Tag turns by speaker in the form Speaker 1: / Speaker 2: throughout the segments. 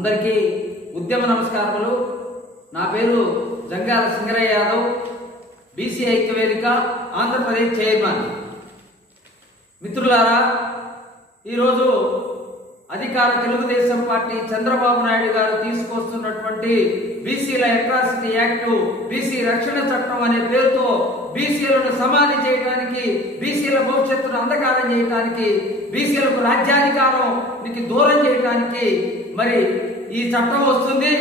Speaker 1: అందరికీ ఉద్యమ నమస్కారములు. నా పేరు జంగాల సింగరయ్య యాదవ్ బీసీ ఐక్యవేదిక ఆంధ్రప్రదేశ్ చైర్మన్. మిత్రులారా ఈరోజు అధికార తెలుగుదేశం పార్టీ చంద్రబాబు నాయుడు గారు తీసుకొస్తున్నటువంటి బీసీల అట్రాసిటీ యాక్ట్ బీసీ రక్షణ చట్టం అనే పేరుతో బీసీలను సమాధి చేయడానికి బీసీల భవిష్యత్తును అంధకారం చేయడానికి బీసీలకు రాజ్యాధికారం దూరం చేయడానికి మరి ఈ చట్టం వస్తుంది.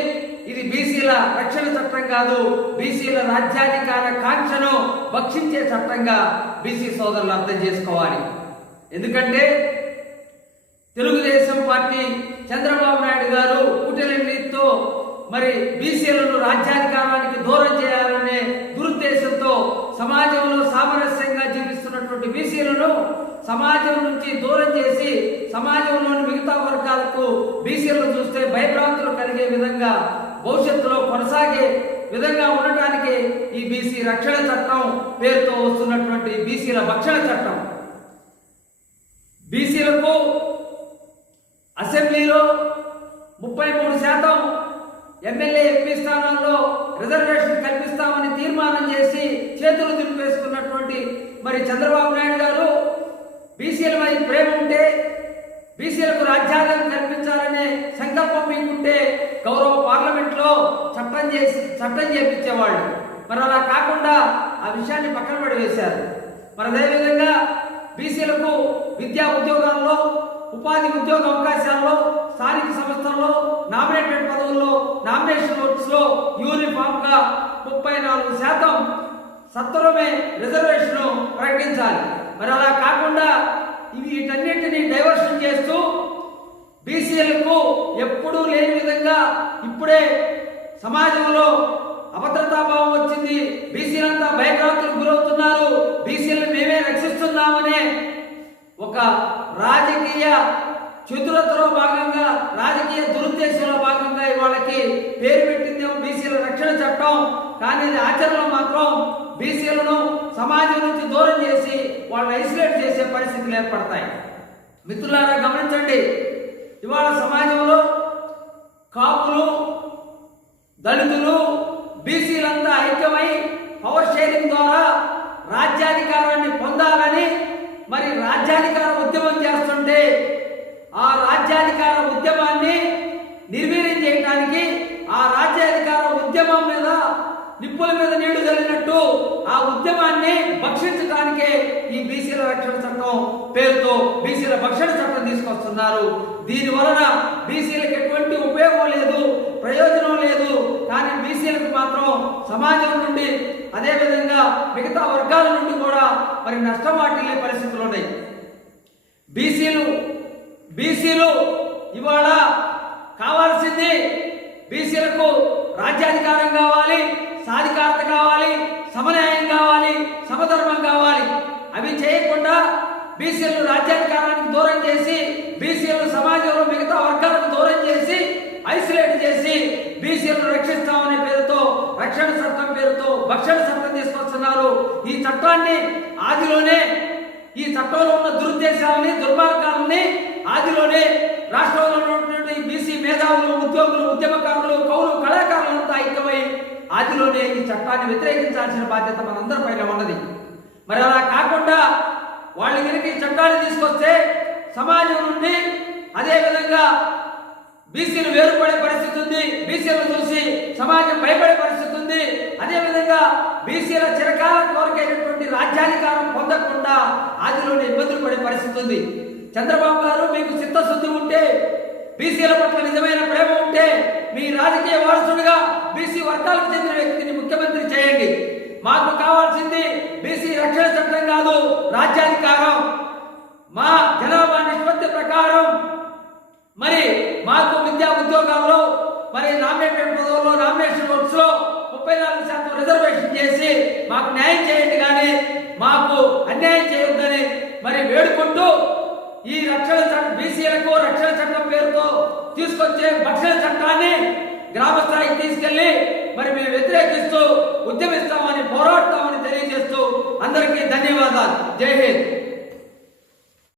Speaker 1: ఇది బీసీల రక్షణ చట్టం కాదు. బీసీల రాజ్యాధికార కాంక్షను భక్షించే చట్టంగా బీసీ సోదరులు అర్థం చేసుకోవాలి. ఎందుకంటే తెలుగుదేశం పార్టీ చంద్రబాబు నాయుడు గారు కుటిలతో మరి బీసీలను రాజ్యాధికారానికి దూరం చేయాలనే దురుద్దేశంతో సమాజంలో సామరస్యం ఉన్నటువంటి బీసీలను సమాజం నుంచి దూరం చేసి సమాజంలోని మిగతా వర్గాలకు బీసీలను చూస్తే భయభ్రాంతులు కలిగే విధంగా భవిష్యత్తులో కొనసాగే విధంగా ఉండటానికి ఈ బీసీ రక్షణ చట్టం పేరుతో వస్తున్నటువంటి బీసీల భక్షణ చట్టం. బీసీలకు అసెంబ్లీలో ముప్పై మూడు శాతం ఎమ్మెల్యే ఎంపీ స్థానాల్లో రిజర్వేషన్ కల్పిస్తామని తీర్మానం చేసి చేతులు దింపే మరి చంద్రబాబు నాయుడు గారు బీసీలపై ప్రేమ ఉంటే బీసీలకు రాజ్యాంగం కల్పించాలనే సంకల్పం మీకుంటే గౌరవ పార్లమెంట్లో చట్టం చేసి చట్టం చేపించేవాళ్ళు. మరి అలా కాకుండా ఆ విషయాన్ని పక్కన పడివేశారు. మరి అదేవిధంగా బీసీలకు విద్యా ఉద్యోగాల్లో ఉపాధి ఉద్యోగ అవకాశాల్లో స్థానిక సంస్థల్లో నామినేటెడ్ పదవుల్లో నామినేషన్ ఓట్స్లో యూనిఫామ్గా ముప్పై నాలుగు శాతం సత్వరమే రిజర్వేషన్ ప్రకటించాలి. మరి అలా కాకుండా ఇవి వీటన్నింటినీ డైవర్షన్ చేస్తూ బీసీలకు ఎప్పుడూ లేని విధంగా ఇప్పుడే సమాజంలో అభద్రతాభావం వచ్చింది. బీసీలంతా భయభ్రాంతులకు గురవుతున్నారు. బీసీలను మేమే రక్షిస్తున్నామనే ఒక రాజకీయ చతురతలో భాగంగా రాజకీయ దురుద్దేశంలో భాగంగా వాళ్ళకి పేరు పెట్టిందేమో బీసీల రక్షణ చట్టం. కానీ అది ఆచరణలో మాత్రం బీసీలను సమాజం నుంచి దూరం చేసి వాళ్ళని ఐసోలేట్ చేసే పరిస్థితులు ఏర్పడతాయి. మిత్రులారా గమనించండి. ఇవాళ సమాజంలో కాపులు దళితులు బీసీలంతా ఐక్యమై పవర్ షేరింగ్ ద్వారా రాజ్యాధికారాన్ని పొందాలని మరి రాజ్యాధికార ఉద్యమం చేస్తుంటే ఆ రాజ్యాధికార ఉద్యమాన్ని నిర్వీర్యం చేయడానికి ఆ రాజ్యాధికార ఉద్యమం మీద నిప్పుల మీద నీళ్ళు జరిగినట్టు ఆ ఉద్యమాన్ని భక్షించడానికే ఈ బీసీల రక్షణ చట్టం పేరుతో బీసీల భక్షణ చట్టం తీసుకొస్తున్నారు. దీని వలన బీసీలకు ఎటువంటి ఉపయోగం లేదు ప్రయోజనం లేదు. కానీ బీసీలకు మాత్రం సమాజం నుండి అదేవిధంగా మిగతా వర్గాల నుండి కూడా మరి నష్టం వాటిల్లే పరిస్థితులు ఉన్నాయి. బీసీలు బీసీలు ఇవాళ కావాల్సింది బీసీలకు రాజ్యాధికారం కావాలి సాధికారత కావాలి సమన్యాయం కావాలి సమధర్మం కావాలి. అవి చేయకుండా బీసీలను రాజ్యాధికారానికి దూరం చేసి బీసీలను సమాజంలో మిగతా వర్గాలకు దూరం చేసి ఐసోలేట్ చేసి బీసీలను రక్షిస్తామనే పేరుతో రక్షణ చట్టం పేరుతో భక్షణ చట్టం తీసుకొస్తున్నారు. ఈ చట్టాన్ని ఆదిలోనే ఈ చట్టంలో ఉన్న దురుద్దేశాలని దుర్మార్గాలని ఆదిలోనే రాష్ట్రంలో ఉన్నటువంటి బీసీ మేధావులు ఉద్యోగులు ఉద్యమకారులు రాజ్యంలోనే ఈ చట్టాన్ని వ్యతిరేకించాల్సిన బాధ్యత మనందరి పైన ఉన్నది. మరి అలా కాకుండా వాళ్ళు కనుక ఈ చట్టాన్ని తీసుకొస్తే సమాజం నుండి అదే విధంగా బీసీలు వేరుపడే పరిస్థితి ఉంది. బీసీలను చూసి సమాజం భయపడే పరిస్థితి ఉంది. అదే విధంగా బీసీల చిరకాల కోరికైనటువంటి రాజ్యాధికారం పొందకుండా ఆదిలోని ఇబ్బందులు పడే పరిస్థితి ఉంది. చంద్రబాబు గారు మీకు చిత్తశుద్ధి ఉంటే బీసీల పట్ల నిజమైన ప్రేమ ఉంటే మీ రాజకీయ వారసుడిగా బీసీ వర్గాలకు చెందిన వ్యక్తిని ముఖ్యమంత్రి చేయండి. మాకు కావాల్సింది బీసీ రక్షణ చట్టం కాదు రాజ్యాధికారం. మా జనాభా నిష్పత్తి ప్రకారం మరి మాకు విద్యా ఉద్యోగాల్లో మరి నామినేటెడ్ పదవుల్లో నామినేషన్ వర్క్స్లో ముప్పై నాలుగు శాతం రిజర్వేషన్ చేసి మాకు న్యాయం చేయండి కానీ మాకు అన్యాయం చేయొద్దని మరి వేడుకుంటూ ఈ రక్షణ చట్టం బీసీలకు రక్షణ చట్టం పేరుతో తీసుకొచ్చే భక్షణ చట్టాన్ని గ్రామ స్థాయికి తీసుకెళ్ళి మరి మేము వ్యతిరేకిస్తూ ఉద్యమిస్తామని పోరాడతామని తెలియజేస్తూ అందరికీ ధన్యవాదాలు. జై హింద్.